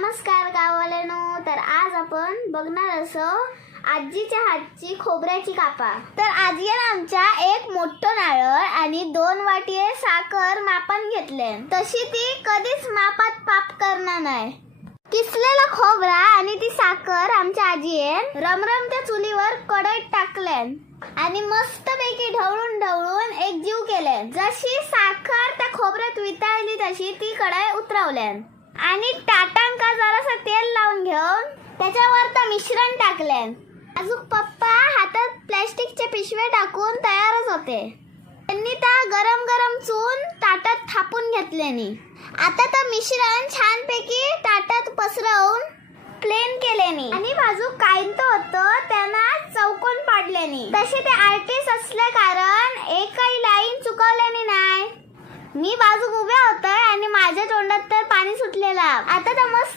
नमस्कार गाववाल्यांनो. तर आज आपण बघणार असो आजीच्या हातची खोबऱ्याची कापा. तर आजीने आमच्या एक मोठं नारळ आणि 2 वाटी साखर मापान घेतले. तशी ती कधीच मापात पाप करणार नाही. किसलेला खोबरा आणि ती साखर आमच्या आजीने रमरमत्या चुलीवर कढईत टाकले आणि मस्तपैकी ढवळून एक जीव केले. जशी साखर त्या खोबऱ्यात वितळली तशी ती कढई उतरवले आणि टाटांका जरासं तेल लावून घेऊन त्याच्यावर ते मिश्रण टाकले. अजून पप्पा हातात प्लास्टिकचे पिशवे टाकून तयारच होते. त्यांनी त्या गरम चून ताटात थापून घेतल्यानी आता ते मिश्रण छानपैकी ताटात पसरवून प्लेन केल्यानी आणि बाजू कायंत होतं त्यांना चौकोन पाडल्यानी. तसे ते आर्टिस्ट असल्या कारण एकही लाईन चुकवल्यानी नाही. मी बाजूक उभ्या होते आणि माझ्या तोंडात तर पाणी सुटलेला. आता तर मस्त